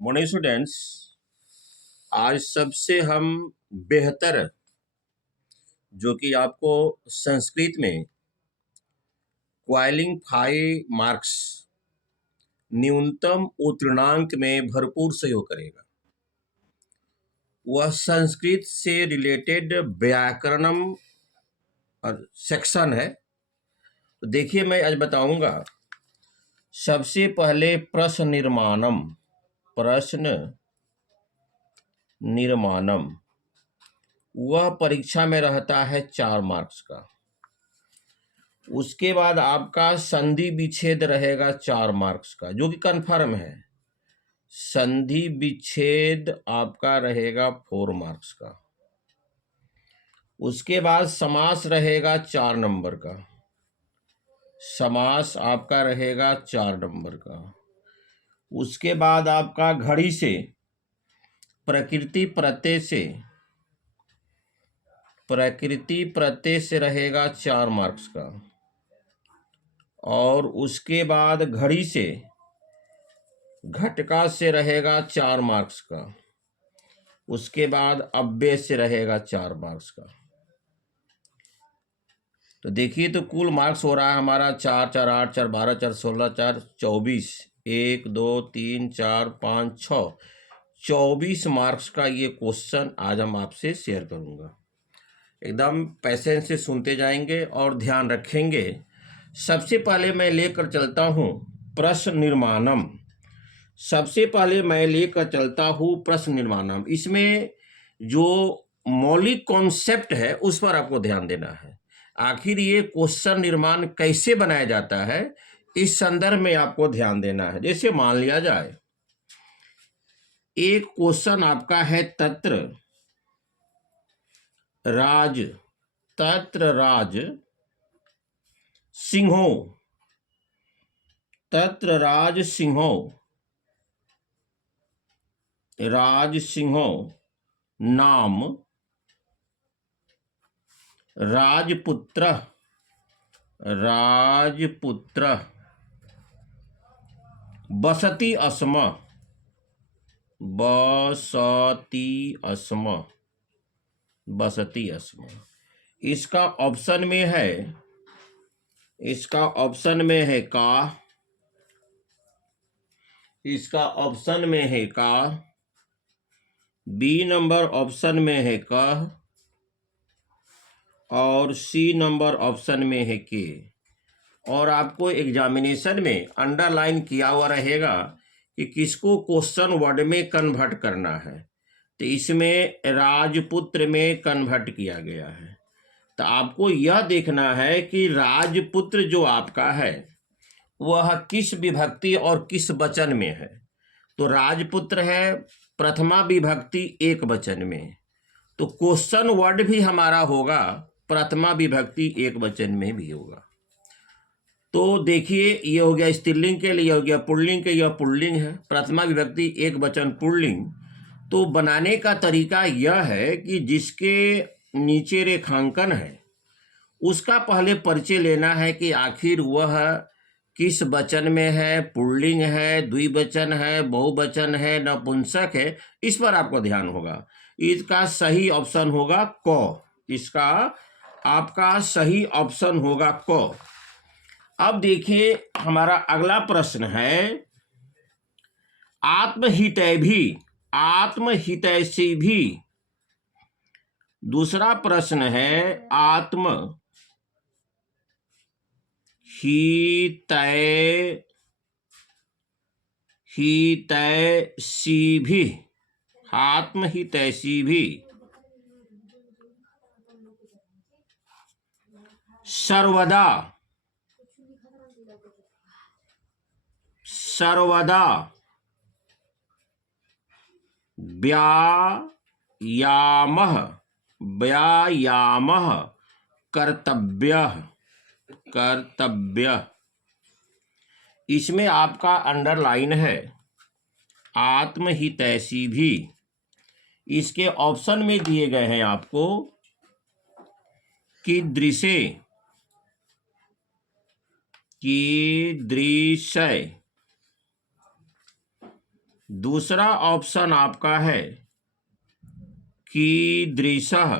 Morning students, आज सबसे हम बेहतर जो कि आपको संस्कृत में क्वालिफाइंग 5 मार्क्स न्यूनतम उत्तीर्णांक में भरपूर सहयोग करेगा, वह संस्कृत से रिलेटेड व्याकरणम सेक्शन है। तो देखिए, मैं आज बताऊंगा। सबसे पहले प्रश्न निर्माणम वह परीक्षा में रहता है 4 मार्क्स का। उसके बाद आपका संधि विच्छेद रहेगा 4 मार्क्स का, जो कि कंफर्म है। संधि विच्छेद आपका रहेगा 4 मार्क्स का। उसके बाद समास रहेगा 4 नंबर का। समास आपका रहेगा 4 नंबर का। उसके बाद आपका घड़ी से प्रकृति प्रत्यय से रहेगा 4 मार्क्स का। और उसके बाद घड़ी से घटका से रहेगा 4 मार्क्स का। उसके बाद अव्यय से रहेगा 4 मार्क्स का। तो देखिए, तो कुल मार्क्स हो रहा है हमारा 4 4 8 4 12 4 16 4 24 1 2 3 4 5 6 24 मार्क्स का ये क्वेश्चन आज हम आपसे शेयर करूंगा। एकदम पैसेंस से सुनते जाएंगे और ध्यान रखेंगे। सबसे पहले मैं लेकर चलता हूं प्रश्न निर्माणम। प्रश्न निर्माणम। इसमें जो मौलिक कॉन्सेप्ट है उस पर आपको ध्यान देना है। आखिर ये क्वेश्चन निर्माण कैसे बनाया जाता है, इस संदर्भ में आपको ध्यान देना है। जैसे मान लिया जाए, एक क्वेश्चन आपका है तत्र राज सिंहो राज सिंहो नाम राजपुत्र बसती अस्म। इसका ऑप्शन में है का, बी नंबर ऑप्शन में है कह, और सी नंबर ऑप्शन में है के। और आपको एग्जामिनेशन में अंडरलाइन किया हुआ रहेगा कि किसको क्वेश्चन वर्ड में कन्वर्ट करना है। तो इसमें राजपुत्र में कन्वर्ट किया गया है। तो आपको यह देखना है कि राजपुत्र जो आपका है वह किस विभक्ति और किस वचन में है। तो राजपुत्र है प्रथमा विभक्ति एक वचन में, तो क्वेश्चन वर्ड भी हमारा होगा प्रथमा विभक्ति एक वचन में भी होगा। तो देखिए, ये हो गया स्त्रीलिंग के लिए, हो गया पुल्लिंग के, यह पुल्लिंग है, प्रथमा विभक्ति एक वचन पुल्लिंग। तो बनाने का तरीका यह है कि जिसके नीचे रेखांकन है उसका पहले परिचय लेना है कि आखिर वह किस वचन में है, पुल्लिंग है, द्विवचन है, बहुवचन है, नपुंसक है। इस पर आपको ध्यान होगा। इसका सही ऑप्शन होगा क। इसका आपका सही ऑप्शन होगा क। अब देखिए, हमारा अगला प्रश्न है आत्महितैषी भी। दूसरा प्रश्न है आत्महितैषी भी सर्वदा व्यायामः कर्तव्य। इसमें आपका अंडरलाइन है आत्महितैषी भी। इसके ऑप्शन में दिए गए हैं आपको कीदृशे दूसरा ऑप्शन आपका है कीदृशः।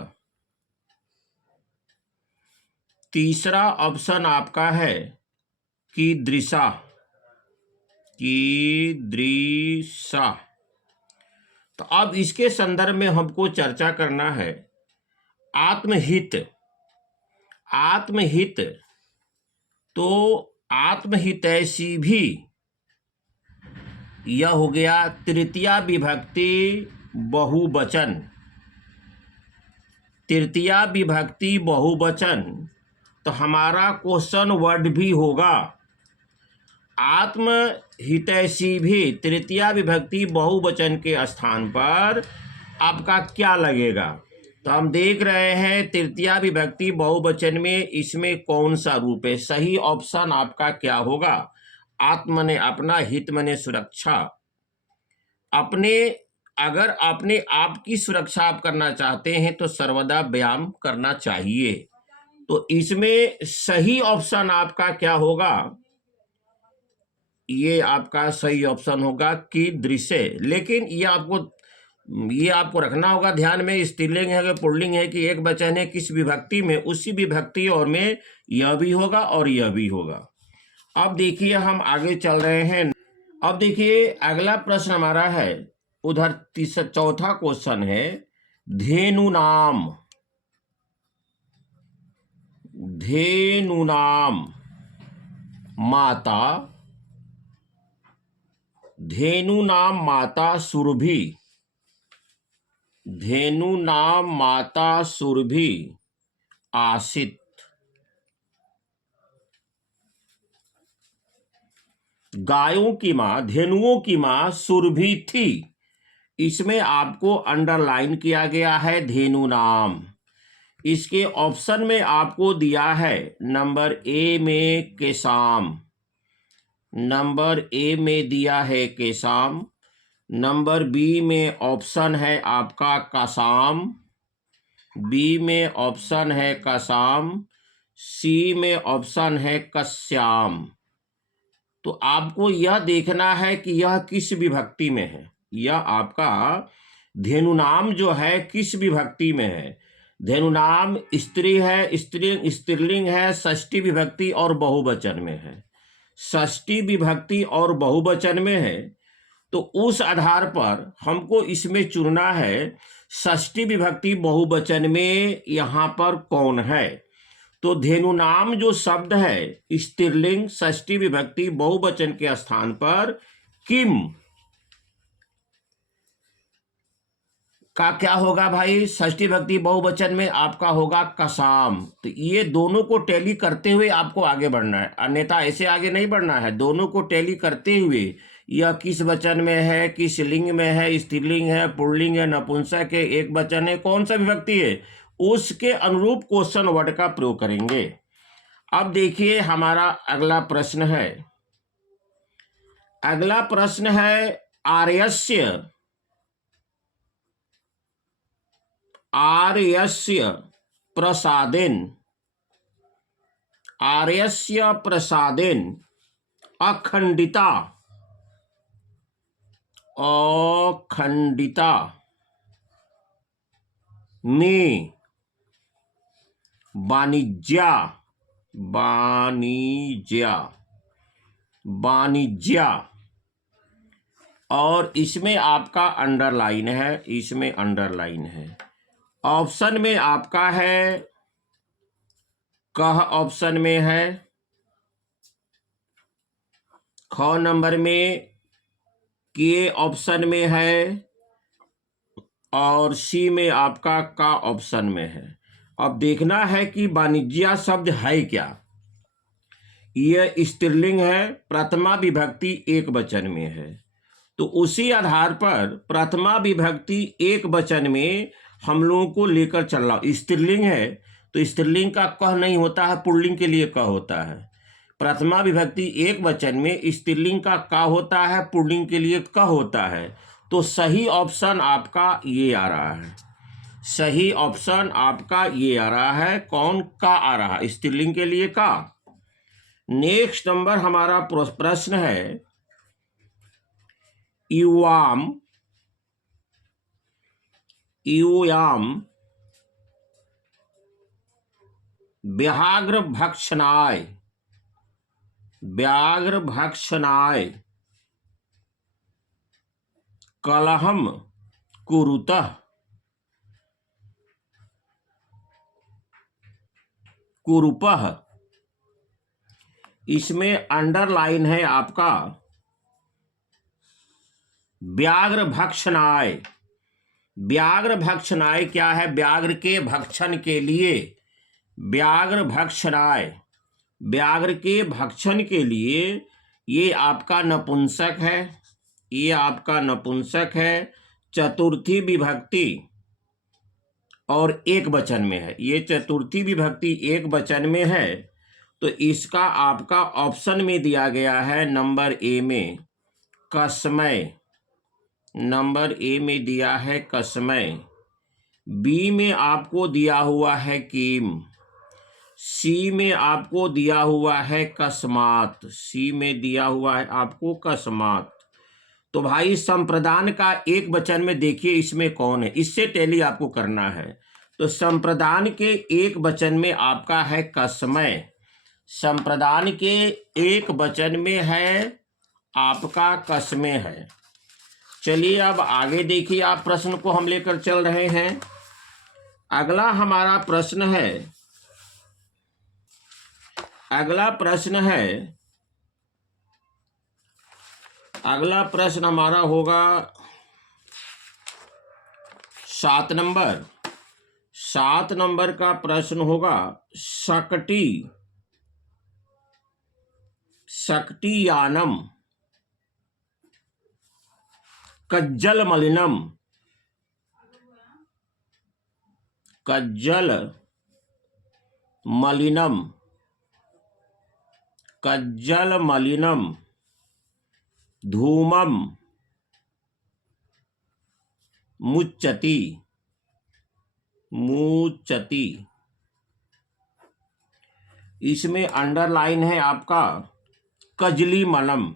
तीसरा ऑप्शन आपका है कीदृशा। कीदृशा। तो अब इसके संदर्भ में हमको चर्चा करना है आत्महित। आत्महित, तो आत्महितैषी भी, यह हो गया तृतीया विभक्ति बहुवचन। तृतीया विभक्ति बहुवचन, तो हमारा क्वेश्चन वर्ड भी होगा आत्महितैषी भी तृतीया विभक्ति बहुवचन के स्थान पर आपका क्या लगेगा। तो हम देख रहे हैं तृतीया विभक्ति बहुवचन में इसमें कौन सा रूप है। सही ऑप्शन आपका क्या होगा, आत्म ने अपना, हित मने सुरक्षा। अपने, अगर अपने आप की सुरक्षा आप करना चाहते हैं तो सर्वदा व्यायाम करना चाहिए। तो इसमें सही ऑप्शन आपका क्या होगा, ये आपका सही ऑप्शन होगा कीदृश। लेकिन ये आपको रखना होगा ध्यान में, स्त्रीलिंग है कि पुल्लिंग है कि एक वचन है, किस विभक्ति में, उसी विभक्ति और में यह भी होगा और यह भी होगा। अब देखिए हम आगे चल रहे हैं। अब देखिए अगला प्रश्न हमारा है, उधर चौथा क्वेश्चन है धेनु नाम। धेनु नाम माता, धेनु नाम माता सुरभि। धेनु नाम माता सुरभि आसित। गायों की मां, धेनुओं की मां सुरभि थी। इसमें आपको अंडरलाइन किया गया है धेनु नाम। इसके ऑप्शन में आपको दिया है नंबर ए में केसाम, नंबर ए में दिया है केसाम, नंबर बी में ऑप्शन है आपका कासाम, बी में ऑप्शन है कासाम, सी में ऑप्शन है कश्याम। तो आपको यह देखना है कि यह किस विभक्ति में है। यह आपका धेनु नाम जो है किस विभक्ति में है। धेनु नाम स्त्री है, स्त्रीलिंग है, षष्ठी विभक्ति और बहुवचन में है। षष्ठी विभक्ति और बहुवचन में है, तो उस आधार पर हमको इसमें चुनना है षष्ठी विभक्ति बहुवचन में यहाँ पर कौन है। तो धेनु नाम जो शब्द है स्त्रीलिंग षष्ठी विभक्ति बहुवचन के स्थान पर किम का क्या होगा भाई, षष्ठी विभक्ति बहुवचन में आपका होगा कसाम। तो ये दोनों को टैली करते हुए आपको आगे बढ़ना है, अन्यथा ऐसे आगे नहीं बढ़ना है। दोनों को टैली करते हुए यह किस वचन में है, किस लिंग में है, स्त्रीलिंग है, पुल्लिंग है, नपुंसक है, एक वचन है, कौन सा विभक्ति है, उसके अनुरूप क्वेश्चन वर्ड का प्रयोग करेंगे। अब देखिए हमारा अगला प्रश्न है। अगला प्रश्न है आर्यस्य प्रसादेन, आर्यस्य प्रसादेन अखंडिता, अखंडिता में वाणिज्या, वाणिज्या, वाणिज्या, और इसमें आपका अंडरलाइन है, इसमें अंडरलाइन है। ऑप्शन में आपका है कह, ऑप्शन में है ख, नंबर में के ऑप्शन में है, और सी में आपका का ऑप्शन में है। अब देखना है कि वाणिज्या शब्द है क्या। यह स्त्रीलिंग है, प्रथमा विभक्ति एक वचन में है, तो उसी आधार पर प्रथमा विभक्ति एक वचन में हम लोगों को लेकर चल रहा। स्त्रीलिंग है तो स्त्रीलिंग का कह नहीं होता है, पुल्लिंग के लिए कह होता है। प्रथमा विभक्ति एक वचन में स्त्रीलिंग का का होता है, पुल्लिंग के लिए कह होता है। तो सही ऑप्शन आपका ये आ रहा है, सही ऑप्शन आपका ये आ रहा है। कौन का आ रहा है, स्त्रीलिंग के लिए का। नेक्स्ट नंबर हमारा प्रश्न है यूयाम, यूयाम, व्याघ्र भक्षणाय, व्याघ्र भक्षणाय, कलहम कुरुतः, कुरूपः। इसमें अंडरलाइन है आपका व्याघ्र भक्षणाय। व्याघ्र भक्षणाय क्या है? व्याघ्र के भक्षण के लिए, व्याघ्र भक्षणाय, व्याघ्र के भक्षण के लिए ये आपका नपुंसक है, ये आपका नपुंसक है, चतुर्थी विभक्ति और एक वचन में है। ये चतुर्थी विभक्ति एक वचन में है, तो इसका आपका ऑप्शन में दिया गया है नंबर ए में कसमय, नंबर ए में दिया है कसमय, बी में आपको दिया हुआ है कीम, सी में आपको दिया हुआ है कस्मात, सी में दिया हुआ है आपको कस्मात। तो भाई संप्रदान का एक वचन में देखिए इसमें कौन है, इससे टैली आपको करना है। तो संप्रदान के एक वचन में आपका है कसमय, संप्रदान के एक वचन में है आपका कसमे है। चलिए अब आगे देखिए, आप प्रश्न को हम लेकर चल रहे हैं। अगला हमारा प्रश्न है, अगला प्रश्न है, अगला प्रश्न हमारा होगा 7 नंबर। 7 नंबर का प्रश्न होगा शकटी, शक्तियानम, कज्जल मलिनम, कज्जल मलिनम, कज्जल मलिनम, धूमम, मुच्चति, मुच्चति। इसमें अंडरलाइन है आपका कजली मलम,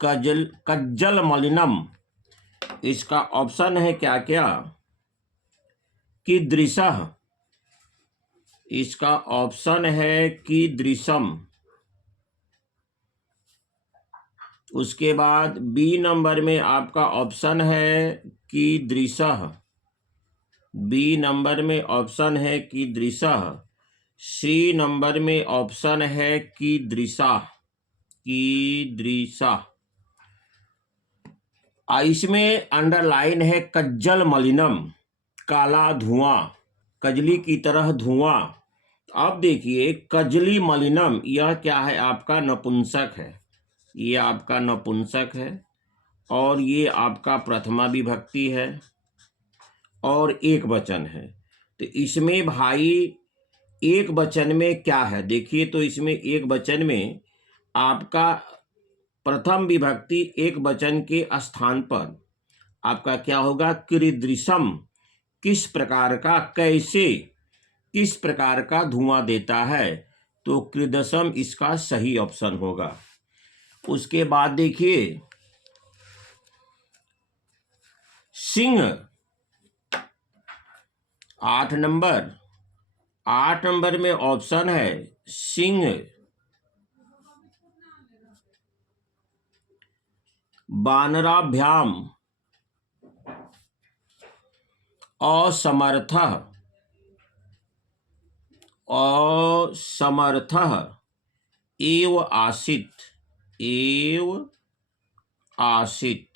कज्जल मलिनम। इसका ऑप्शन है क्या क्या? कीदृशः, इसका ऑप्शन है कीदृशम। उसके बाद बी नंबर में आपका ऑप्शन है कीदृशः, बी नंबर में ऑप्शन है कीदृशः। सी नंबर में ऑप्शन है कीदृशा, कीदृशा। इसमें अंडरलाइन है कज्जल मलिनम, काला धुआं, कजली की तरह धुआं। अब देखिए कजली मलिनम, यह क्या है? आपका नपुंसक है, ये आपका नपुंसक है और ये आपका प्रथमा विभक्ति है और एक वचन है। तो इसमें भाई एक वचन में क्या है देखिए, तो इसमें एक वचन में आपका प्रथम विभक्ति एक वचन के स्थान पर आपका क्या होगा? कीदृशम, किस प्रकार का, कैसे, किस प्रकार का धुआं देता है, तो कीदृशम इसका सही ऑप्शन होगा। उसके बाद देखिए सिंह, 8 नंबर, 8 नंबर में ऑप्शन है सिंह, वानराभ्याम, असमर्थः, असमर्थः, एव आसित, एव आसित,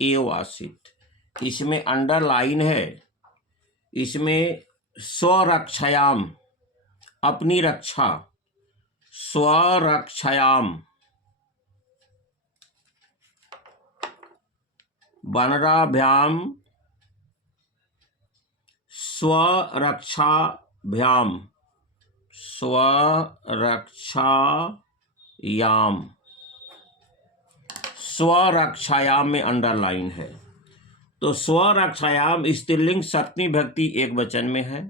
एव आसित। इसमें अंडरलाइन है, इसमें स्वरक्षायाम, अपनी रक्षा, स्वरक्षायाम, वानराभ्याम, स्वरक्षाभ्याम, स्वरक्षायाम, स्वरक्षायाम में अंडरलाइन है। तो स्वरक्षायाम स्त्रीलिंग सप्तमी भक्ति एक वचन में है,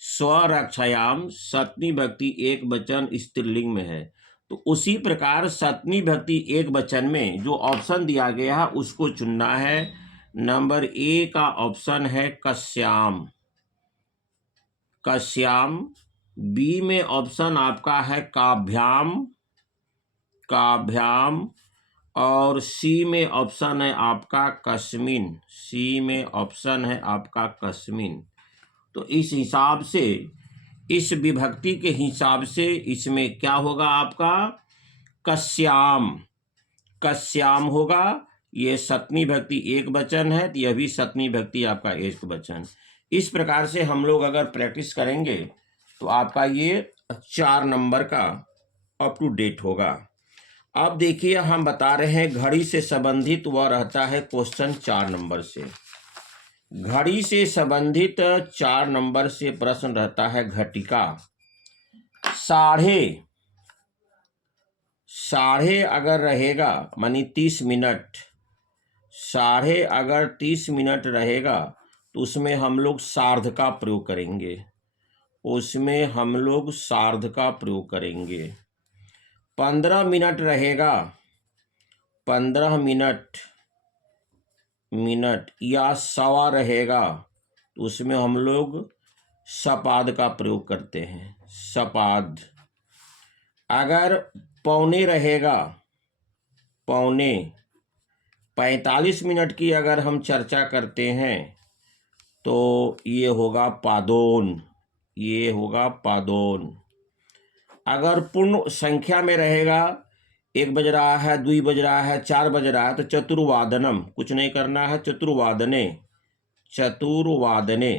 स्वरक्षायाम सप्तमी भक्ति एक वचन स्त्रीलिंग में है। तो उसी प्रकार सप्तमी विभक्ति एक वचन में जो ऑप्शन दिया गया है उसको चुनना है। नंबर ए का ऑप्शन है कश्याम, कश्याम। बी में ऑप्शन आपका है काभ्याम, काभ्याम। और सी में ऑप्शन है आपका कस्मिन, सी में ऑप्शन है आपका कस्मिन। तो इस हिसाब से, इस विभक्ति के हिसाब से इसमें क्या होगा आपका कश्याम, कश्याम होगा। ये सप्तमी विभक्ति एक वचन है, तो यह भी सप्तमी विभक्ति आपका एक वचन। इस प्रकार से हम लोग अगर प्रैक्टिस करेंगे तो आपका ये 4 नंबर का अप टू डेट होगा। अब देखिए हम बता रहे हैं घड़ी से संबंधित वह रहता है क्वेश्चन 4 नंबर से। घड़ी से संबंधित 4 नंबर से प्रश्न रहता है घटिका। साढ़े, साढ़े अगर रहेगा मानी 30 मिनट, साढ़े अगर 30 मिनट रहेगा तो उसमें हम लोग सार्ध का प्रयोग करेंगे, उसमें हम लोग सार्ध का प्रयोग करेंगे। 15 मिनट रहेगा, 15 मिनट या सवा रहेगा तो उसमें हम लोग सपाद का प्रयोग करते हैं, सपाद। अगर पौने रहेगा, पौने, 45 मिनट की अगर हम चर्चा करते हैं तो ये होगा पादोन, ये होगा पादोन। अगर पूर्ण संख्या में रहेगा, 1 बज रहा है, 2 बज रहा है, 4 बज रहा है, तो चतुर्वादनम, कुछ नहीं करना है, चतुर्वादने, चतुर्वादने।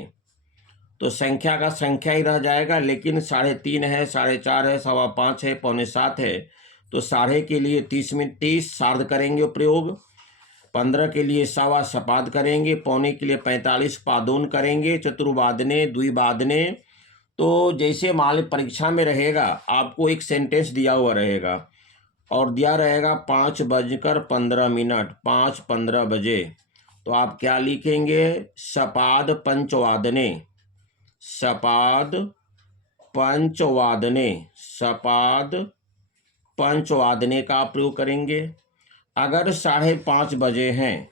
तो संख्या का संख्या ही रह जाएगा, लेकिन 3:30 है, 4:30 है, 5:15 है, 6:45 है, तो साढ़े के लिए 30 मिनट 30 सार्ध करेंगे प्रयोग, 15 के लिए सवा सपाद करेंगे, पौने के लिए 45 पादोन करेंगे, चतुर्वादने, द्विवादने। तो जैसे मान ली परीक्षा में रहेगा, आपको एक सेंटेंस दिया हुआ रहेगा और दिया रहेगा 5:15, 5:15 बजे, तो आप क्या लिखेंगे, सपाद पंचवादने, सपाद पंचवादने, सपाद पंचवादने का प्रयोग करेंगे। अगर 5:30 बजे हैं,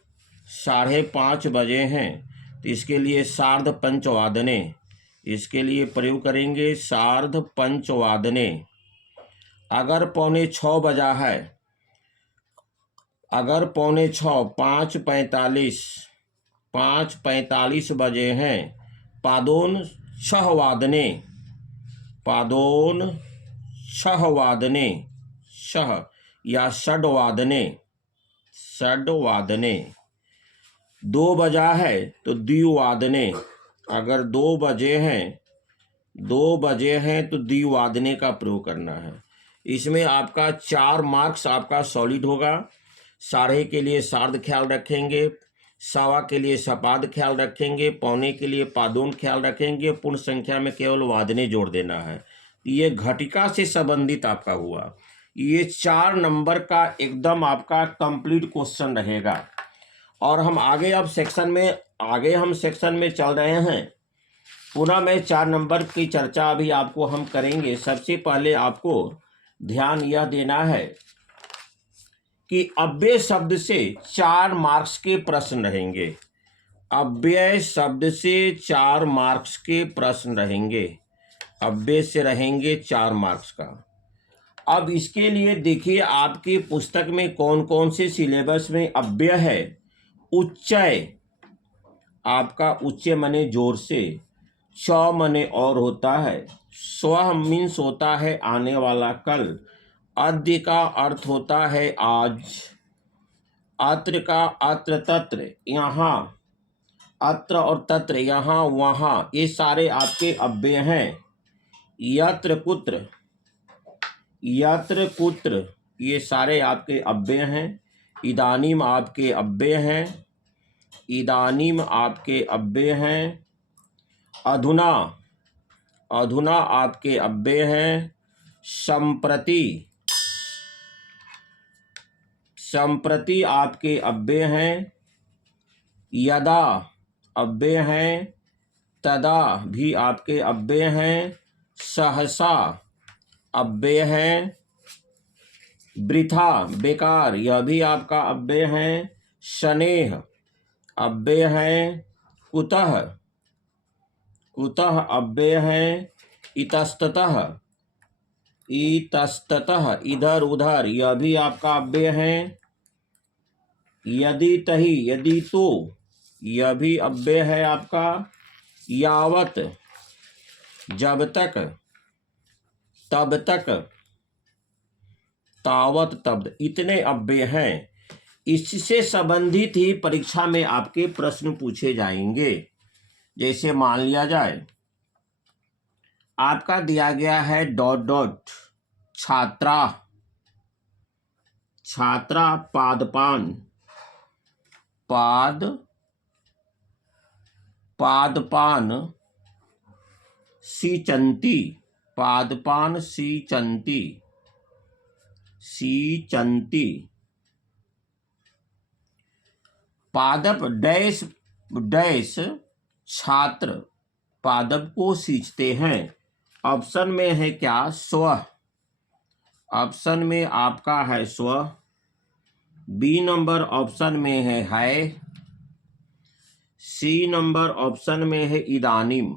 5:30 बजे हैं, तो इसके लिए सार्ध पंचवादने, इसके लिए प्रयोग करेंगे सार्ध पंचवादने। अगर 5:45 बजा है, अगर 5:45, 5:45, 5:45 बजे हैं, पादोन 6 वादने, पादोन 6 वादने, 6 या षड्वादने, षड्वादने। 2 बजा है तो द्विवादने, अगर 2 बजे हैं, 2 बजे हैं तो द्विवादने का प्रयोग करना है। इसमें आपका 4 मार्क्स आपका सॉलिड होगा। साढ़े के लिए सार्ध ख्याल रखेंगे, सवा के लिए सपाद ख्याल रखेंगे, पौने के लिए पादोन ख्याल रखेंगे, पूर्ण संख्या में केवल वादने जोड़ देना है। ये घटिका से संबंधित आपका हुआ। ये 4 नंबर का एकदम आपका कंप्लीट क्वेश्चन रहेगा। और हम आगे अब सेक्शन में चल रहे हैं। पुनः मैं 4 नंबर की चर्चा अभी आपको हम करेंगे। सबसे पहले आपको ध्यान यह देना है कि अव्यय शब्द से 4 मार्क्स के प्रश्न रहेंगे। अव्यय शब्द से 4 मार्क्स के प्रश्न रहेंगे, अव्यय से रहेंगे 4 मार्क्स का। अब इसके लिए देखिए आपकी पुस्तक में कौन कौन से सिलेबस में अव्यय है। उच्चय, आपका उच्चय मने जोर से, च मने और होता है, स्व मीन्स होता है आने वाला कल, अद्य का अर्थ होता है आज, अत्र का अत्र तत्र यहाँ, अत्र और तत्र यहाँ वहाँ, ये सारे आपके अव्यय हैं। यत्र कुत्र, यत्र कुत्र, ये सारे आपके अव्यय हैं। इदानीम आपके अव्यय हैं, इदानीम आपके अव्यय हैं। अधुना, अधुना आपके अव्यय हैं। संप्रति, संप्रति आपके अव्यय हैं। यदा अव्यय हैं, तदा भी आपके अव्यय हैं। सहसा अव्यय हैं, वृथा बेकार, यह भी आपका अव्यय है। शनेह अव्यय है। कुतः कुतः अव्यय है। इतस्ततः इतस्ततः इधर उधर, यह भी आपका अव्यय है। यदि तही यदि तो, यह भी अव्यय है आपका। यावत जब तक, तब तक, तावत तब, इतने अव्यय हैं। इससे संबंधित ही परीक्षा में आपके प्रश्न पूछे जाएंगे। जैसे मान लिया जाए आपका दिया गया है डॉट डॉट, छात्रा छात्रा पादपान, पादपान सींचन्ति, पादपान सींचन्ति, पादप डैश डैश छात्र पादप को सींचते हैं। ऑप्शन में है क्या? स्व। ऑप्शन में आपका है स्व। बी नंबर ऑप्शन में है। सी नंबर ऑप्शन में है इदानीम।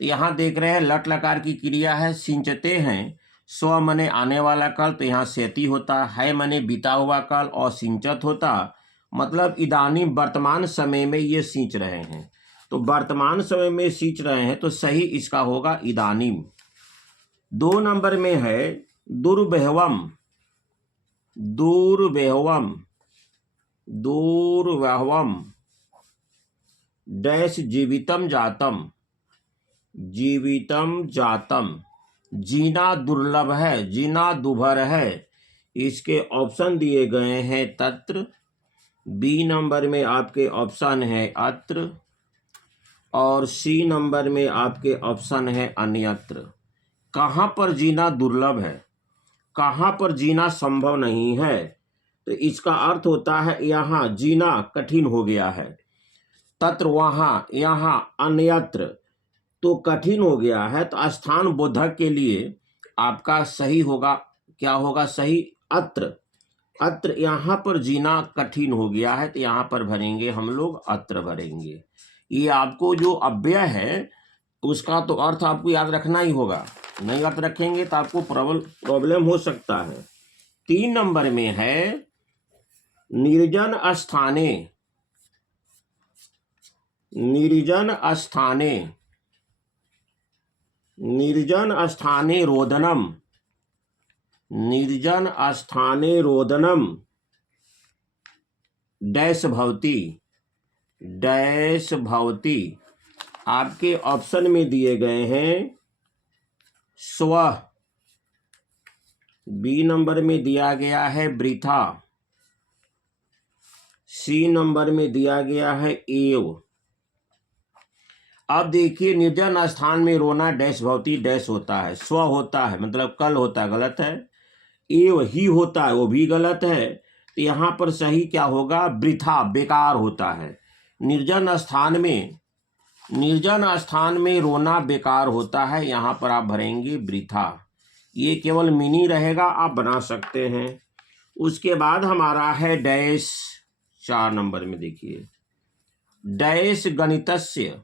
तो यहां देख रहे हैं लट लकार की क्रिया है, सिंचते हैं। स्व मने आने वाला काल, तो यहाँ सेती होता है। मने बीता हुआ काल और सिंचत होता, मतलब इदानीम वर्तमान समय में ये सींच रहे हैं। तो वर्तमान समय में सींच रहे हैं, तो सही इसका होगा इदानीम। 2 नंबर में है दुर्वहवम, दुर्वहवम, दुर्वहवम डैश जीवितम जातम, जीवितम जातम। जीना दुर्लभ है, जीना दुभर है। इसके ऑप्शन दिए गए हैं तत्र। बी नंबर में आपके ऑप्शन है अत्र, और सी नंबर में आपके ऑप्शन है अन्यत्र। कहाँ पर जीना दुर्लभ है, कहाँ पर जीना संभव नहीं है, तो इसका अर्थ होता है यहाँ जीना कठिन हो गया है। तत्र वहाँ, यहाँ अन्यत्र, तो कठिन हो गया है। तो स्थान बोधक के लिए आपका सही होगा, क्या होगा सही? अत्र। अत्र, यहाँ पर जीना कठिन हो गया है, तो यहाँ पर भरेंगे हम लोग, अत्र भरेंगे। ये आपको जो अव्यय है उसका तो अर्थ आपको याद रखना ही होगा, नहीं याद रखेंगे तो आपको प्रॉब्लम हो सकता है। 3 नंबर में है निर्जन स्थाने, निर्जन स्थाने, निर्जन स्थाने रोदनम, निर्जन स्थाने रोदनम डैश भवति, डैश भवति। आपके ऑप्शन में दिए गए हैं स्व। बी नंबर में दिया गया है वृथा। सी नंबर में दिया गया है एव। अब देखिए निर्जन स्थान में रोना डैश भवती डैश होता है, स्व होता है मतलब कल होता है, गलत है। एव ही होता है, वो भी गलत है। तो यहाँ पर सही क्या होगा? वृथा बेकार होता है। निर्जन स्थान में, निर्जन स्थान में रोना बेकार होता है, यहाँ पर आप भरेंगे वृथा। ये केवल मिनी रहेगा, आप बना सकते हैं। उसके बाद हमारा है डैश 4 नंबर में देखिए, डैश गणितस्य,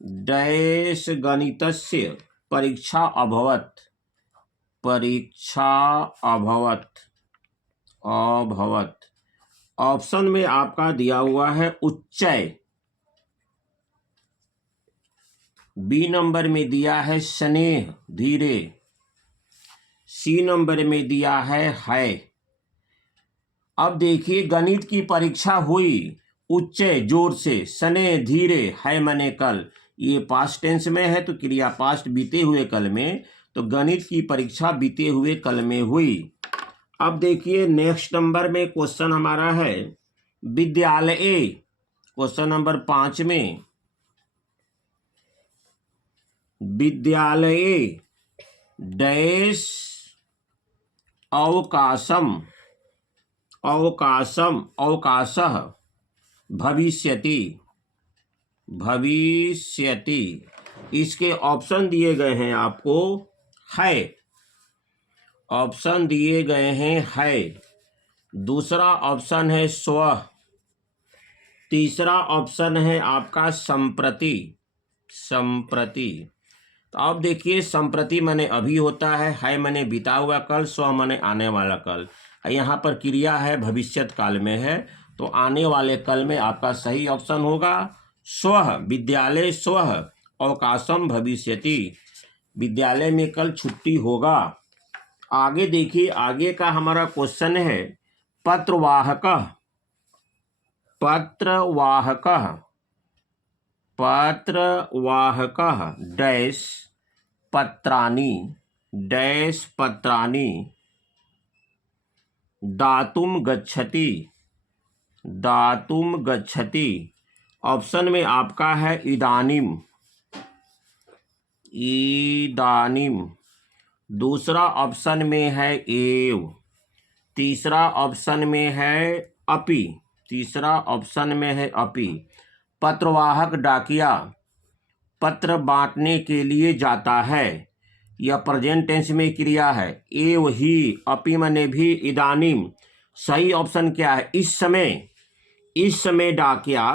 डैश गणितस्य परीक्षा अभवत, परीक्षा अभवत, अभवत। ऑप्शन में आपका दिया हुआ है उच्चय। बी नंबर में दिया है स्नेह धीरे। सी नंबर में दिया है। अब देखिए गणित की परीक्षा हुई, उच्चय जोर से, स्नेह धीरे, है मने कल, ये पास्ट टेंस में है तो क्रिया पास्ट बीते हुए कल में, तो गणित की परीक्षा बीते हुए कल में हुई। अब देखिए नेक्स्ट नंबर में क्वेश्चन हमारा है विद्यालय, क्वेश्चन नंबर 5 में विद्यालय डैश अवकाशम, अवकाशम अवकाशः भविष्यति, भविष्यति। इसके ऑप्शन दिए गए हैं आपको है, ऑप्शन दिए गए हैं है, दूसरा ऑप्शन है स्व, तीसरा ऑप्शन है आपका संप्रति। संप्रति, तो अब देखिए संप्रति माने अभी होता है माने बीता हुआ कल, स्व माने आने वाला कल। यहाँ पर क्रिया है भविष्यत काल में है, तो आने वाले कल में आपका सही ऑप्शन होगा स्वः। विद्यालय स्वः अवकाशम भविष्यति, विद्यालय में कल छुट्टी होगा। आगे देखिए, आगे का हमारा क्वेश्चन है पत्रवाहक। पत्रवाहक, पत्रवाहक डैश पत्राणि, डैश पत्राणि दातुम गच्छति, दातुम गच्छति। ऑप्शन में आपका है इदानीम, इदानीम। दूसरा ऑप्शन में है एव, तीसरा ऑप्शन में है अपि, तीसरा ऑप्शन में है अपि। पत्रवाहक डाकिया पत्र बांटने के लिए जाता है, यह प्रेजेंट टेंस में क्रिया है। एव ही, अपि माने भी, इदानीम। सही ऑप्शन क्या है? इस समय, इस समय डाकिया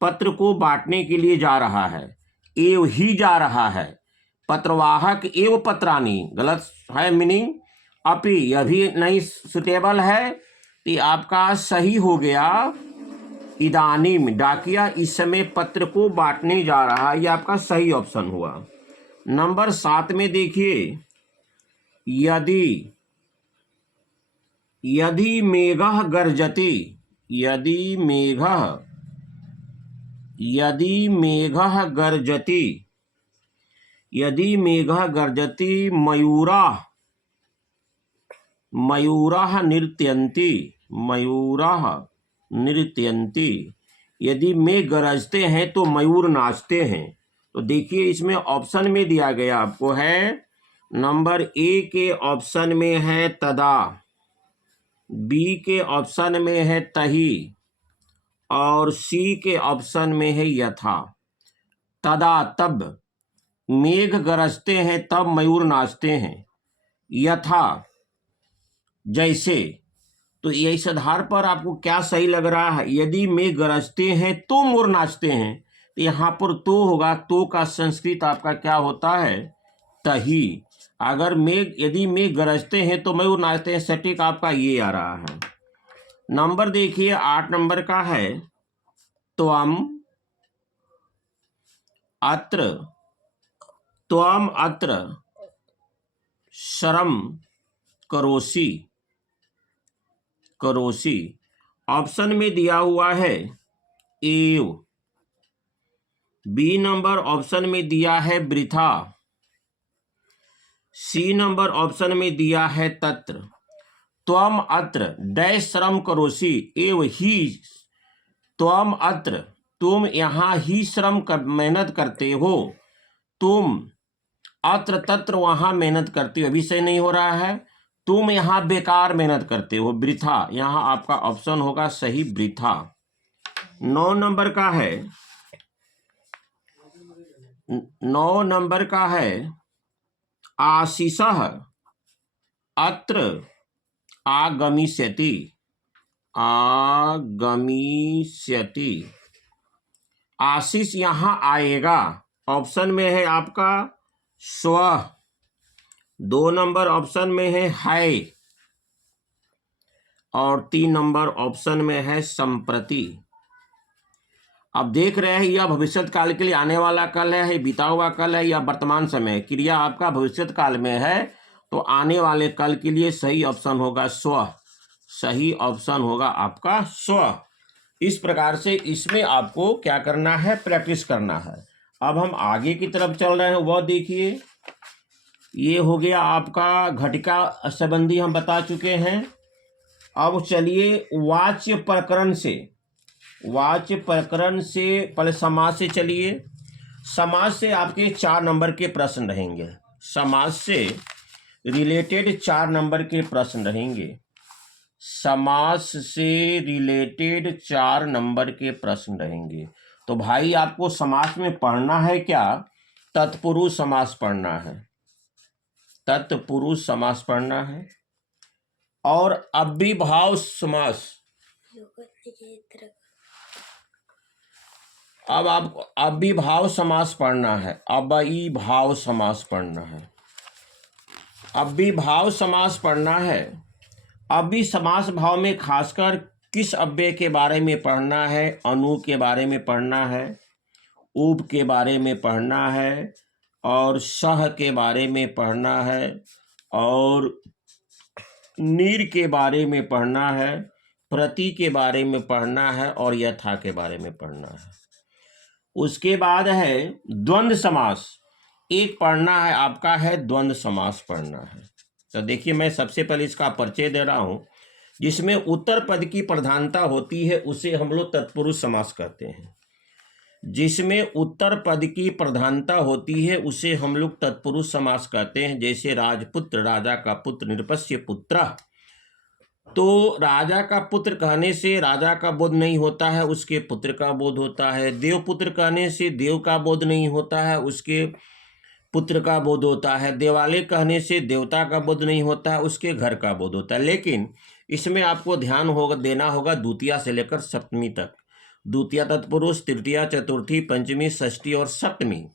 पत्र को बांटने के लिए जा रहा है, एव ही जा रहा है। पत्रवाहक एव पत्राणि गलत है मीनिंग, अपि यह भी नहीं सुटेबल है, तो आपका सही हो गया इदानीम। डाकिया इस समय पत्र को बांटने जा रहा है, यह आपका सही ऑप्शन हुआ। नंबर 7 में देखिए, यदि, यदि मेघः गर्जति, यदि मेघः, यदि मेघः गर्जति, यदि मेघः गर्जति मयूराः, मयूराः नृत्यन्ति, मयूराः नृत्यन्ति। यदि मेघ गरजते हैं तो मयूर नाचते हैं। तो देखिए इसमें ऑप्शन में दिया गया आपको है, नंबर ए के ऑप्शन में है तदा, बी के ऑप्शन में है तही, और सी के ऑप्शन में है यथा। तदा तब, मेघ गरजते हैं तब मयूर नाचते हैं, यथा जैसे। तो इस आधार पर आपको क्या सही लग रहा है? यदि मेघ गरजते हैं तो मोर नाचते हैं, तो यहाँ पर तो होगा, तो का संस्कृत आपका क्या होता है? तही। अगर मेघ, यदि मेघ गरजते हैं तो मयूर नाचते हैं, सटीक आपका ये आ रहा है। नंबर देखिए 8 नंबर का है, त्वम अत्र, त्वम अत्र शरम करोसि, करोसि। ऑप्शन में दिया हुआ है एव, बी नंबर ऑप्शन में दिया है वृथा, सी नंबर ऑप्शन में दिया है तत्र। त्वम अत्र डैश श्रम करोसि एव ही, त्वम अत्र तुम यहाँ ही श्रम कर, मेहनत करते हो, तुम अत्र तत्र वहाँ मेहनत करते हो, अभी सही नहीं हो रहा है, तुम यहाँ बेकार मेहनत करते हो, वृथा। यहाँ आपका ऑप्शन होगा सही वृथा। 9 नंबर का है, 9 नंबर का है आशीषः अत्र आगमिष्यति, आगमिष्यति। आशीष यहाँ आएगा, ऑप्शन में है आपका स्व, 2 नंबर ऑप्शन में है, और 3 नंबर ऑप्शन में है संप्रति। अब देख रहे हैं यह भविष्यत काल के लिए आने वाला कल है, बीता हुआ कल है, या वर्तमान समय। क्रिया आपका भविष्यत काल में है, तो आने वाले कल के लिए सही ऑप्शन होगा स्व, सही ऑप्शन होगा आपका स्व। इस प्रकार से इसमें आपको क्या करना है? प्रैक्टिस करना है। अब हम आगे की तरफ चल रहे हैं, वह देखिए, ये हो गया आपका घटिका संबंधी हम बता चुके हैं। अब चलिए वाच्य प्रकरण से, वाच्य प्रकरण से पहले समाज से चलिए। समाज से आपके 4 नंबर के प्रश्न रहेंगे, समाज से रिलेटेड 4 नंबर के प्रश्न रहेंगे, समाज से रिलेटेड 4 नंबर के प्रश्न रहेंगे। तो भाई आपको समाज में पढ़ना है क्या? तत्पुरुष समास पढ़ना है, तत्पुरुष समास पढ़ना है और अव्ययीभाव समास। अब आपको अव्ययीभाव समास पढ़ना है, अव्ययीभाव समास पढ़ना है, अव्ययीभाव समास पढ़ना है। अव्ययी समास भाव में खासकर किस अव्यय के बारे में पढ़ना है? अनु के बारे में पढ़ना है, उब के बारे में पढ़ना है और सह के बारे में पढ़ना है और नीर के बारे में पढ़ना है, प्रति के बारे में पढ़ना है और यथा के बारे में पढ़ना है। उसके बाद है द्वंद्व समास। एक पढ़ना है आपका है द्वंद्व समास पढ़ना है। तो देखिए मैं सबसे पहले इसका परिचय दे रहा हूं। जिसमें उत्तर पद की प्रधानता होती है उसे हम लोग तत्पुरुष समास कहते हैं। जिसमें उत्तर पद की प्रधानता होती है उसे हम लोग तत्पुरुष समास कहते हैं। जैसे राजपुत्र, राजा का पुत्र, निरपस्य पुत्र। तो राजा का पुत्र कहने से राजा का बोध नहीं होता है, उसके पुत्र का बोध होता है। देवपुत्र कहने से देव का बोध नहीं होता है, उसके पुत्र का बोध होता है। देवालय कहने से देवता का बोध नहीं होता है, उसके घर का बोध होता है। लेकिन इसमें आपको ध्यान होगा देना होगा द्वितीया से लेकर सप्तमी तक। द्वितीया तत्पुरुष, तृतीया, चतुर्थी, पंचमी, षष्ठी और सप्तमी।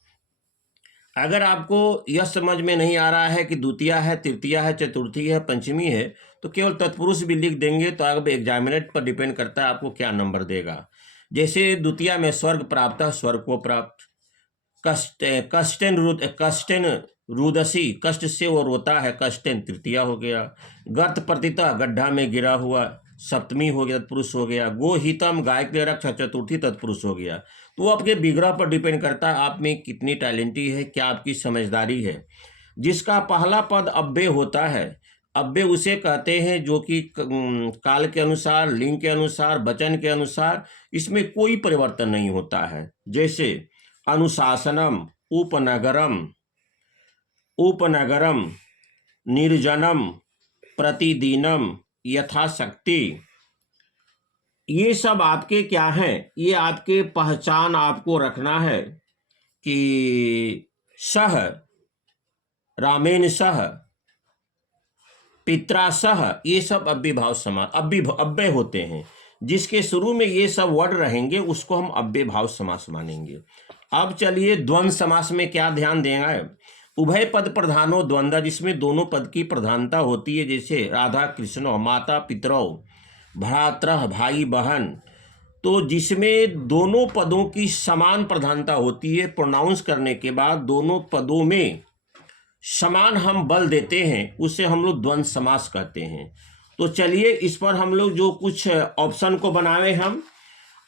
अगर आपको यह समझ में नहीं आ रहा है कि द्वितीया है, तृतीया है, चतुर्थी है, पंचमी है, तो केवल तत्पुरुष भी लिख देंगे तो अब एग्जामिनेट पर डिपेंड करता है आपको क्या नंबर देगा। जैसे द्वितीया में स्वर्ग प्राप्त है, स्वर्ग को प्राप्त। कष्टेन रुदसी, कष्ट से वो रोता है, कष्टेन तृतीया हो गया। गर्त प्रतिता, गड्ढा में गिरा हुआ, सप्तमी हो गया, तत्पुरुष हो गया। गोहितम, गाय के रक्षा, चतुर्थी तत्पुरुष हो गया। तो वो आपके विग्रह पर डिपेंड करता है आप में कितनी टैलेंटी है, क्या आपकी समझदारी है। जिसका पहला पद अव्यय होता है, अव्यय उसे कहते हैं जो कि काल के अनुसार, लिंग के अनुसार, वचन के अनुसार इसमें कोई परिवर्तन नहीं होता है। जैसे अनुशासनम, उपनगरम, उपनगरम, निर्जनम, प्रतिदिनम, यथाशक्ति। ये सब आपके क्या हैं? ये आपके पहचान आपको रखना है कि सह, रामेण सह, पित्रा सह, ये सब अव्ययीभाव समास अव्यय होते हैं। जिसके शुरू में ये सब वर्ड रहेंगे उसको हम अव्ययीभाव समास मानेंगे। अब चलिए द्वंद्व समास में क्या ध्यान देंगे? उभय पद प्रधानो द्वंद्व, जिसमें दोनों पद की प्रधानता होती है। जैसे राधा कृष्णो, माता पितरौ, भ्रातृ भाई बहन। तो जिसमें दोनों पदों की समान प्रधानता होती है, प्रोनाउंस करने के बाद दोनों पदों में समान हम बल देते हैं, उसे हम लोग द्वंद्व समास कहते हैं। तो चलिए इस पर हम लोग जो कुछ ऑप्शन को बनावे हम,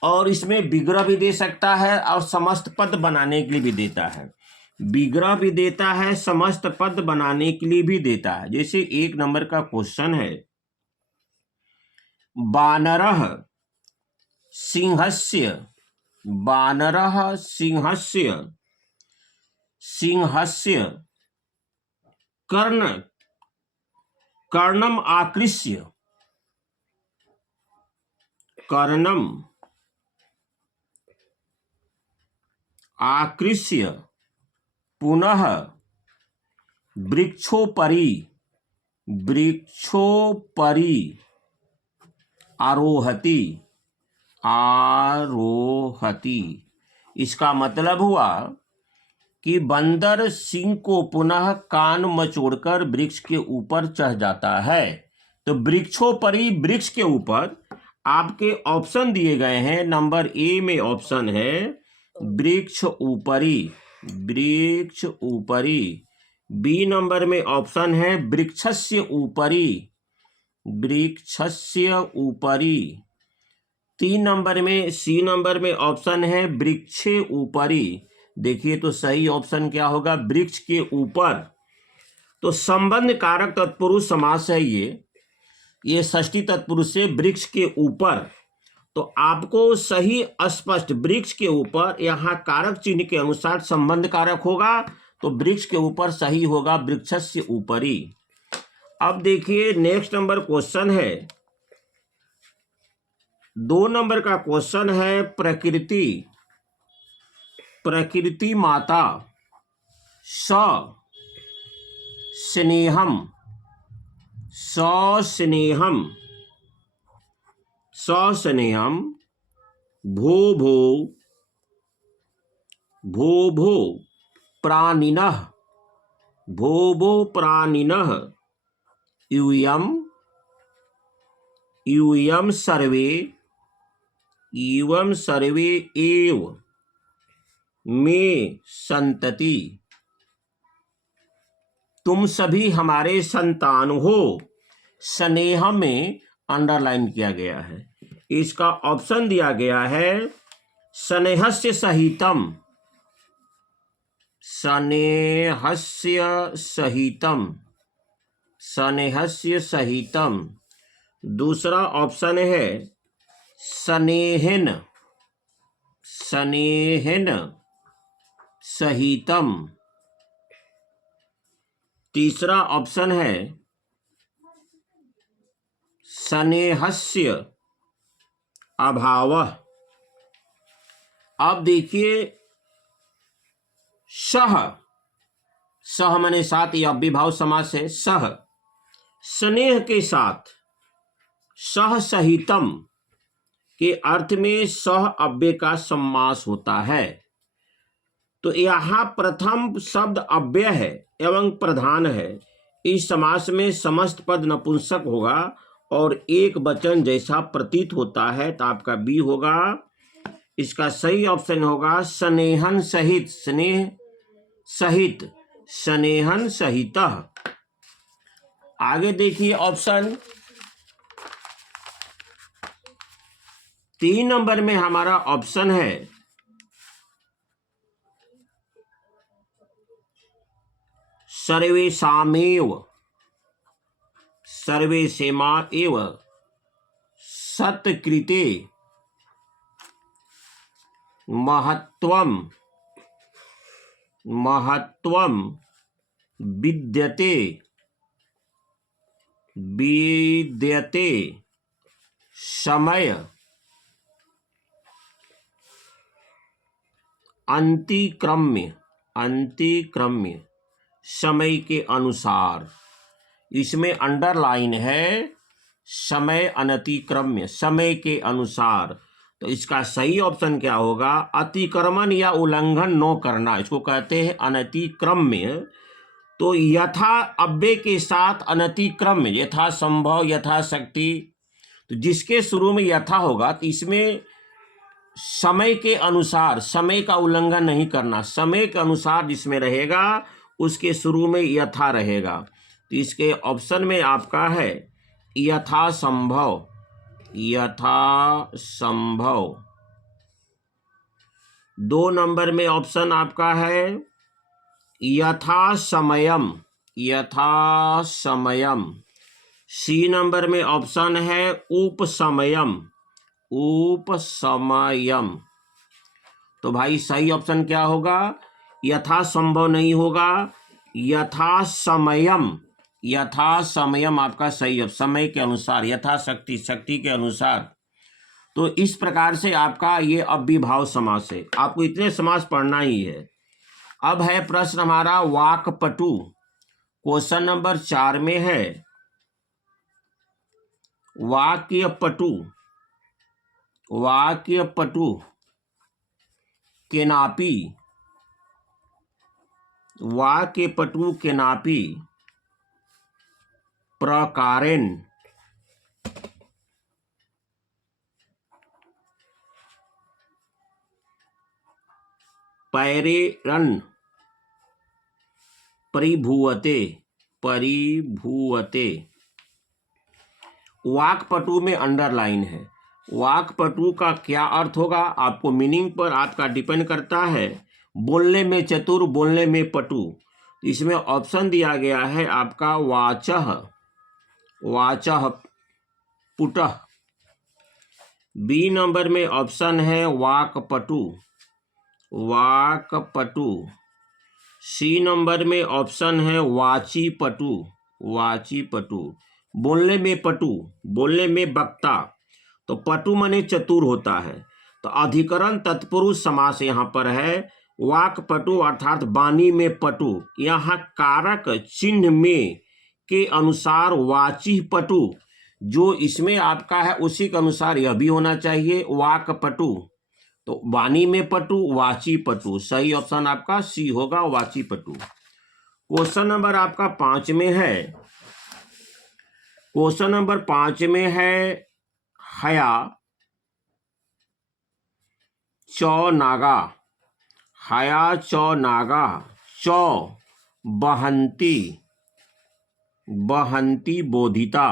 और इसमें विग्रह भी दे सकता है और समस्त पद बनाने के लिए भी देता है। विग्रह भी देता है, समस्त पद बनाने के लिए भी देता है। जैसे 1 नंबर का क्वेश्चन है, बानरः सिंहस्य, बानरः सिंहस्य, सिंहस्य कर्णम आकृष्य, कर्णम आकृष्य पुनः वृक्षोपरि, वृक्षोपरि आरोहति, आरोहति। इसका मतलब हुआ कि बंदर सिंह को पुनः कान मचोड़कर वृक्ष के ऊपर चढ़ जाता है। तो वृक्षोपरि, वृक्ष के ऊपर आपके ऑप्शन दिए गए हैं। नंबर ए में ऑप्शन है वृक्ष ऊपरी, वृक्ष ऊपरी। बी नंबर में ऑप्शन है वृक्षस्य ऊपरी, वृक्षस्य ऊपरी। 3 नंबर में, सी नंबर में ऑप्शन है वृक्षे ऊपरी। देखिए तो सही ऑप्शन क्या होगा? वृक्ष के ऊपर। तो संबंध कारक तत्पुरुष समास है ये षष्ठी तत्पुरुष से वृक्ष के ऊपर। तो आपको सही स्पष्ट वृक्ष के ऊपर, यहाँ कारक चिन्ह के अनुसार संबंध कारक होगा तो वृक्ष के ऊपर सही होगा, वृक्षस्य ऊपरी। अब देखिए नेक्स्ट नंबर क्वेश्चन है, 2 नंबर का क्वेश्चन है, प्रकृति, प्रकृति माता, स्नेहम, सस्नेहम, सस्नेहम, भो भो, भो भो प्राणिनः, भो भो प्राणिनः, यूयम, यूयम सर्वे, एवं सर्वे एव मे संतति, तुम सभी हमारे संतान हो। स्नेह में अंडरलाइन किया गया है। इसका ऑप्शन दिया गया है स्नेहस्य सहितम, स्नेहस्य सहितम, स्नेहस्य सहितम। दूसरा ऑप्शन है स्नेहन, स्नेहन सहितम। तीसरा ऑप्शन है स्नेहस्य अभावः। अब देखिए सह, सह माने साथ, यह अव्ययभाव समास है। सह स्नेह के साथ, सह सहितम के अर्थ में सह अव्यय का समास होता है। तो यहाँ प्रथम शब्द अव्यय है एवं प्रधान है। इस समास में समस्त पद नपुंसक होगा और एक वचन जैसा प्रतीत होता है, तो आपका बी होगा। इसका सही ऑप्शन होगा स्नेहन सहित, स्नेह सहित, स्नेहन सहितः। आगे देखिए ऑप्शन 3 नंबर में हमारा ऑप्शन है सर्वेषामेव, सर्वेषेमा एव सत्कृते महत्वम, महत्वम विद्यते, विद्यते समय अंतिक्रम्य, अंतिक्रम्य समय के अनुसार। इसमें अंडरलाइन है समय अनतिक्रम्य, समय के अनुसार। तो इसका सही ऑप्शन क्या होगा? अतिक्रमण या उल्लंघन न करना, इसको कहते हैं अनतिक्रम्य। तो यथा अव्यय के साथ अनतिक्रम्य, यथा संभव, यथाशक्ति, तो जिसके शुरू में यथा होगा तो इसमें समय के अनुसार, समय का उल्लंघन नहीं करना, समय के अनुसार जिसमें रहेगा उसके शुरू में यथा रहेगा। तो इसके ऑप्शन में आपका है यथा संभव, यथा संभव। 2 नंबर में ऑप्शन आपका है यथा समयम, यथा समयम। सी नंबर में ऑप्शन है उपसमयम, उपसमयम। तो भाई सही ऑप्शन क्या होगा? यथा संभव नहीं होगा, यथा समयम, यथा समयम आपका सही है, समय के अनुसार, यथा शक्ति, शक्ति के अनुसार। तो इस प्रकार से आपका ये अव्ययभाव समास है। आपको इतने समास पढ़ना ही है। अब है प्रश्न हमारा वाक्पटु, क्वेश्चन नंबर 4 में है वाक्यपटु, वाक्यपटु केनापि, वाक्यपटु केनापि प्रकारेण पैरेरन परिभूयते, परिभूयते। वाक्पटु में अंडरलाइन है। वाक्पटु का क्या अर्थ होगा? आपको मीनिंग पर आपका डिपेंड करता है। बोलने में चतुर, बोलने में पटु। इसमें ऑप्शन दिया गया है आपका वाचः, वाचः पुटः। बी नंबर में ऑप्शन है वाक्पटु, वाक्पटु। सी नंबर में ऑप्शन है वाचीपटु, वाचीपटु। बोलने में पटु, बोलने में वक्ता। तो पटु माने चतुर होता है। तो अधिकरण तत्पुरुष समास यहाँ पर है। वाक पटु अर्थात वाणी में पटु, यहाँ कारक चिन्ह में के अनुसार वाची पटु, जो इसमें आपका है उसी के अनुसार यह भी होना चाहिए, वाक पटु। तो वाणी में पटु, वाची पटु, सही ऑप्शन आपका सी होगा, वाची पटु। क्वेश्चन नंबर आपका 5 में है, क्वेश्चन नंबर 5 में है हया चौ नागा, हया चौ नागा, चौ बहंती, बहंती बोधिता,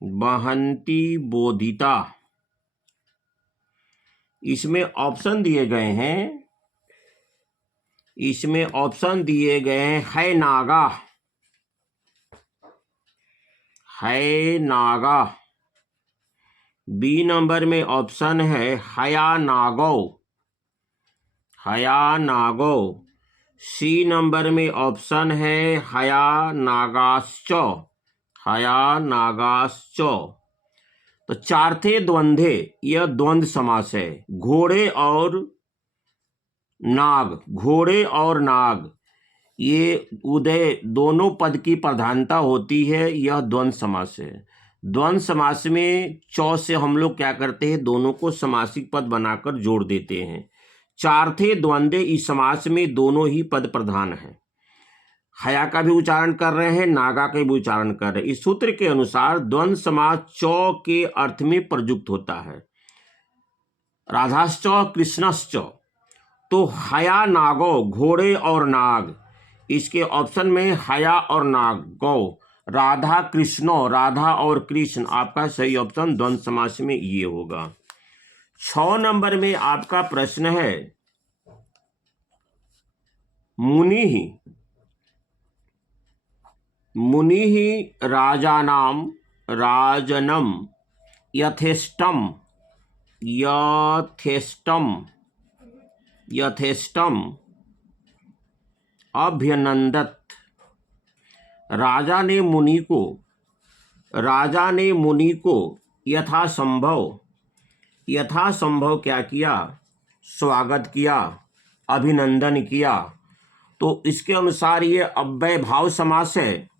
बहंती बोधिता। इसमें ऑप्शन दिए गए हैं, इसमें ऑप्शन दिए गए हैं है नागा, है नागा। बी नंबर में ऑप्शन है हया नागो, हया नागो। सी नंबर में ऑप्शन है हया नागाश्च, हया नागाश्च। तो चार्थे द्वंद्वे, यह द्वंद्व समास है। घोड़े और नाग, घोड़े और नाग, ये उदय दोनों पद की प्रधानता होती है, यह द्वंद्व समास है। द्वंद्व समास में चौ से हम लोग क्या करते हैं, दोनों को समासिक पद बनाकर जोड़ देते हैं। चार्थे द्वंद्वे इस समास में दोनों ही पद प्रधान है। हया का भी उच्चारण कर रहे हैं, नागा का भी उच्चारण कर रहे हैं। इस सूत्र के अनुसार द्वंद्व समास चौ के अर्थ में प्रयुक्त होता है। राधाश्च कृष्णश्च, तो हया नागो, घोड़े और नाग, इसके ऑप्शन में हया और नाग, गौ, राधा कृष्णो, राधा और कृष्ण, आपका सही ऑप्शन द्वंद्व समास में ये होगा। 6 नंबर में आपका प्रश्न है मुनि ही, मुनि ही राजानाम राजनम यथेष्टम, यथेष्टम, यथेष्टम अभ्यनंदत। राजा ने मुनि को, राजा ने मुनि को यथासंभव, यथासंभव क्या किया, स्वागत किया, अभिनंदन किया। तो इसके अनुसार ये अव्यय भाव समास है।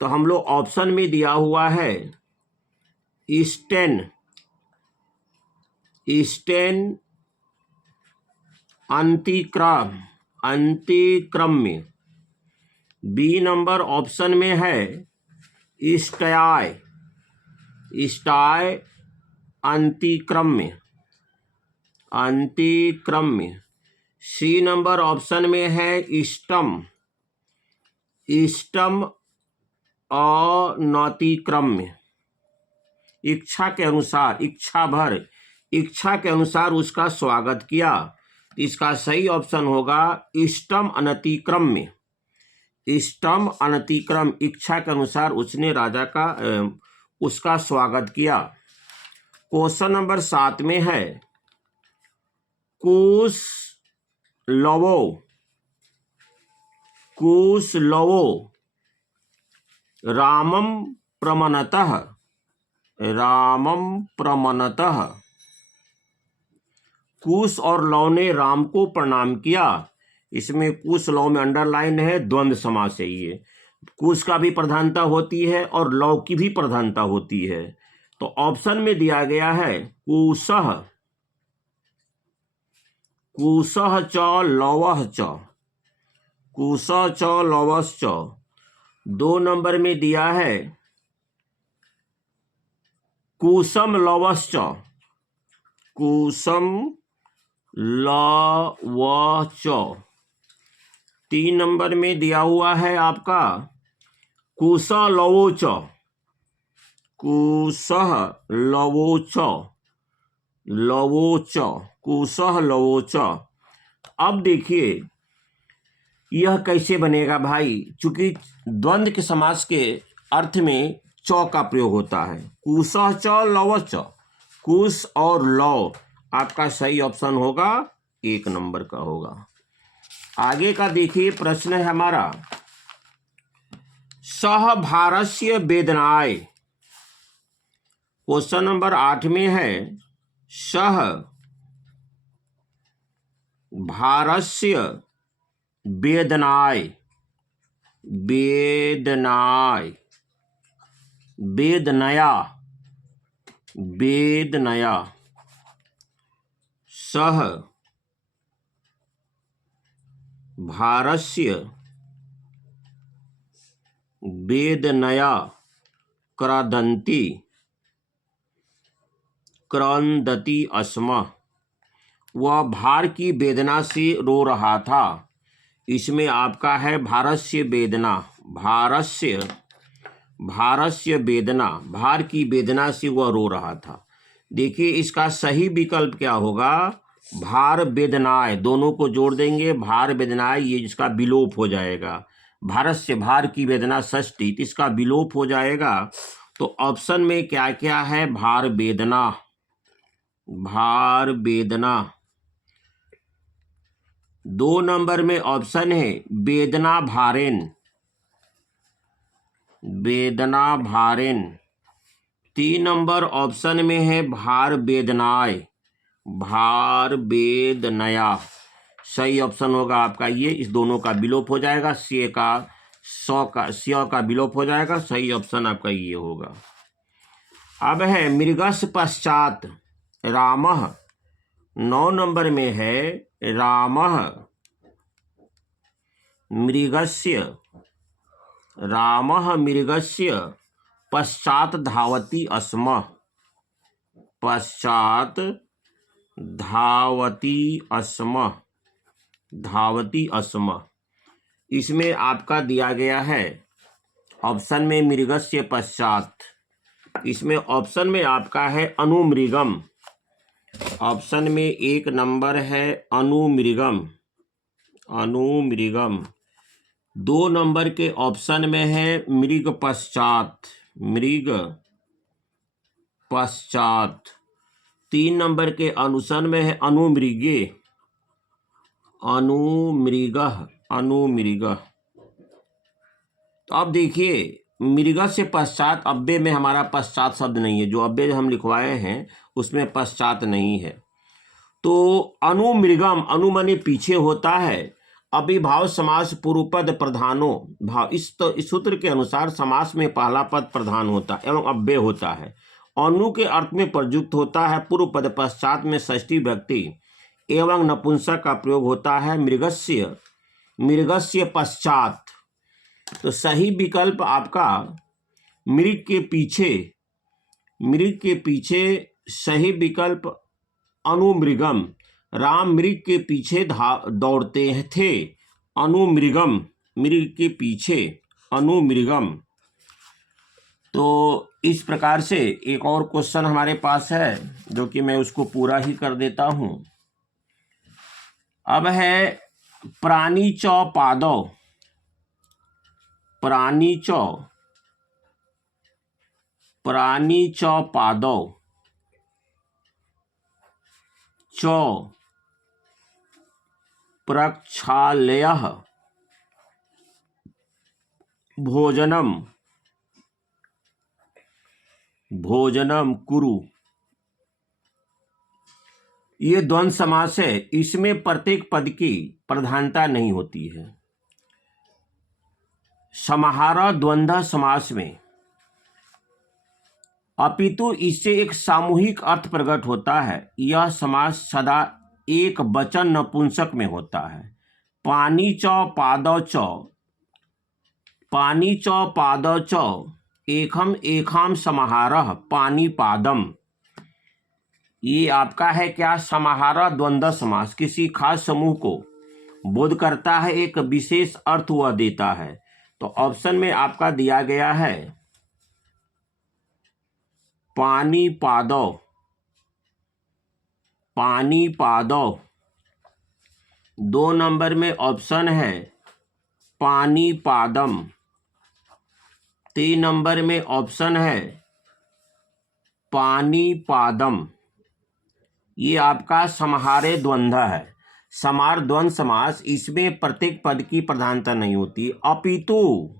तो हम लोग ऑप्शन में दिया हुआ है ईस्टेन, ईस्टेन अंतिक्रम, अंतिक्रम्य। बी नंबर ऑप्शन में है इष्टाय, इष्टाय अंतिक्रम्य, अंतिक्रम्य। सी नंबर ऑप्शन में है इष्टम, इष्टम अनतिक्रम्य। इच्छा के अनुसार, इच्छा भर, इच्छा के अनुसार उसका स्वागत किया। इसका सही ऑप्शन होगा इष्टम अनतिक्रम्य, इष्टम अनतिक्रम, इच्छा के अनुसार उसने राजा का उसका स्वागत किया। क्वेश्चन नंबर 7 में है कुश लवो, कुश लवो रामम प्रमनतः, रामम प्रमनतः। कुश और लव ने राम को प्रणाम किया। इसमें कुश लव में अंडरलाइन है, द्वंद्व समास है ये। कुश का भी प्रधानता होती है और लव की भी प्रधानता होती है। तो ऑप्शन में दिया गया है कुशः, कुशः च लवः च, कुशः च लवश्च। 2 नंबर में दिया है कुशम लवश्च, कुशम लवच। 3 नंबर में दिया हुआ है आपका कुशः लवोच, कुशः लवोच, लवोच, कुशः लवोच। अब देखिए यह कैसे बनेगा भाई, चूंकि द्वंद्व के समास के अर्थ में चौ का प्रयोग होता है। कुशः च लवच, कुश और लव, आपका सही ऑप्शन होगा 1 नंबर का होगा। आगे का देखिए प्रश्न है हमारा सह भारस्य वेदनाय। क्वेश्चन नंबर 8 में है सह भारस्य वेदनाय, वेदनाय, वेदनया, वेदनया, सह भारस्य वेदनया क्रदन्ति, क्रंदति अस्म। वह भार की वेदना से रो रहा था। इसमें आपका है भारस्य वेदना, भारस्य, भारस्य वेदना, भार की वेदना से वह रो रहा था। देखिए इसका सही विकल्प क्या होगा, भार वेदनाएं, दोनों को जोड़ देंगे, भार वेदनाएं, ये इसका विलोप हो जाएगा। भारस्य, भार की वेदना षष्ठी, इसका विलोप हो जाएगा। तो ऑप्शन में क्या क्या है, भार वेदना, भार वेदना। 2 नंबर में ऑप्शन है वेदना भारेन, वेदना भारेन। 3 नंबर ऑप्शन में है भार वेदनाय, भार वेदनया। सही ऑप्शन होगा आपका ये, इस दोनों का विलोप हो जाएगा, स्य का विलोप हो जाएगा। सही ऑप्शन आपका ये होगा। अब है मृगस्य पश्चात रामः। 9 नंबर में है रामः मृगस्य, रामः मृगस्य पश्चात धावति अस्म, पश्चात धावति अस्म, धावति अस्म। इसमें आपका दिया गया है ऑप्शन में मृगस्य पश्चात, इसमें ऑप्शन में आपका है अनुमृगम, ऑप्शन में 1 नंबर है अनुमृगम, अनुमृगम। 2 नंबर के ऑप्शन में है मृग पश्चात, मृग पश्चात। 3 नंबर के अनुसन में है अनुमृगे, अनुमृगः, अनुमृगः। तो अब देखिए मृग से पश्चात अव्यय में हमारा पश्चात शब्द नहीं है, जो अव्यय हम लिखवाए हैं उसमें पश्चात नहीं है। तो अनुमृगम, अनु माने पीछे होता है, अभिभाव समास पूर्व पद प्रधानो भाव। इस सूत्र के अनुसार समास में पहला पद प्रधान होता है एवं अव्यय होता है। अनु के अर्थ में प्रयुक्त होता है, पूर्व पद पश्चात में षष्ठी व्यक्ति एवं नपुंसक का प्रयोग होता है। मृगस्य, मृगस्य पश्चात। तो सही विकल्प आपका मृग के पीछे, मृग के पीछे सही विकल्प अनुमृगम। राम मृग के पीछे दौड़ते थे, अनुमृगम, मृग के पीछे, अनुमृगम। तो इस प्रकार से एक और क्वेश्चन हमारे पास है जो कि मैं उसको पूरा ही कर देता हूं। अब है प्राणी चौ पादौ, प्राणी चौ, प्राणी चौ पादौ, चौ प्रक्षालयः भोजनम, भोजनम कुरु। ये द्वंद्व समास है, इसमें प्रत्येक पद की प्रधानता नहीं होती है। समाहार द्वंद्व समास में अपितु इससे एक सामूहिक अर्थ प्रकट होता है। यह समास सदा एक वचन नपुंसक में होता है। पानी चौ पादौ चौ, पानी चौ पादौ चौ, एकम एकाम समाहारः पानी पादम। ये आपका है क्या, समाहार द्वंद्व समास। किसी खास समूह को बोध करता है, एक विशेष अर्थ वह देता है। तो ऑप्शन में आपका दिया गया है पानी पादौ, पानी पादौ। 2 नंबर में ऑप्शन है पानी पादम। 3 नंबर में ऑप्शन है पानी पादम। ये आपका समाहारे द्वंद्व है। समाहार द्वंद्व समास, इसमें प्रत्येक पद की प्रधानता नहीं होती, अपितु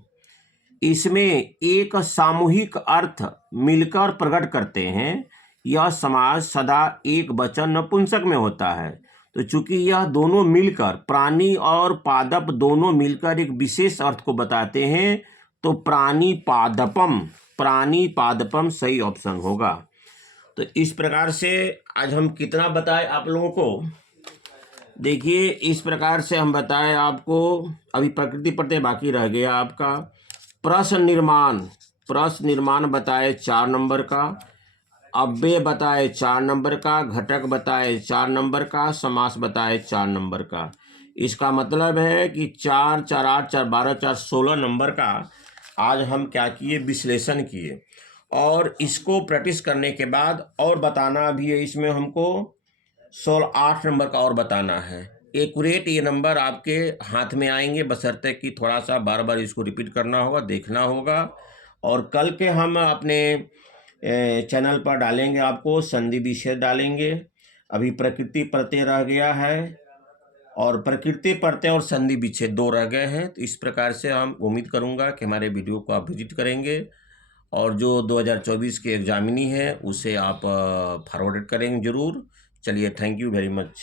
इसमें एक सामूहिक अर्थ मिलकर प्रकट करते हैं। यह समास सदा एक वचन नपुंसक में होता है। तो चूंकि यह दोनों मिलकर, प्राणी और पादप दोनों मिलकर एक विशेष अर्थ को बताते हैं, तो प्राणी पादपम सही ऑप्शन होगा। तो इस प्रकार से आज हम कितना बताए आप लोगों को, देखिए इस प्रकार से हम बताए आपको। अभी प्रकृति प्रत्यय बाकी रह गया आपका। प्रश्न निर्माण बताए 4 नंबर का, अव्यय बताए 4 नंबर का, घटक बताए 4 नंबर का, समास बताए 4 नंबर का। इसका मतलब है कि 4, 4, 8, 4, 12, 4, 16 नंबर का आज हम क्या किए, विश्लेषण किए। और इसको प्रैक्टिस करने के बाद और बताना भी है, इसमें हमको 8 नंबर का और बताना है। एक्यूरेट ये नंबर आपके हाथ में आएंगे, बशर्ते कि थोड़ा सा बार बार इसको रिपीट करना होगा, देखना होगा। और कल के हम अपने चैनल पर डालेंगे, आपको संधि विच्छेद डालेंगे। अभी प्रकृति प्रत्यय रह गया है, और प्रकृति प्रत्यय और संधि विच्छेद 2 रह गए हैं। तो इस प्रकार से हम उम्मीद करूंगा कि हमारे वीडियो को आप विजिट करेंगे, और जो 2024 के एग्जामिनी है उसे आप फॉरवर्ड करेंगे ज़रूर। चलिए, थैंक यू वेरी मच।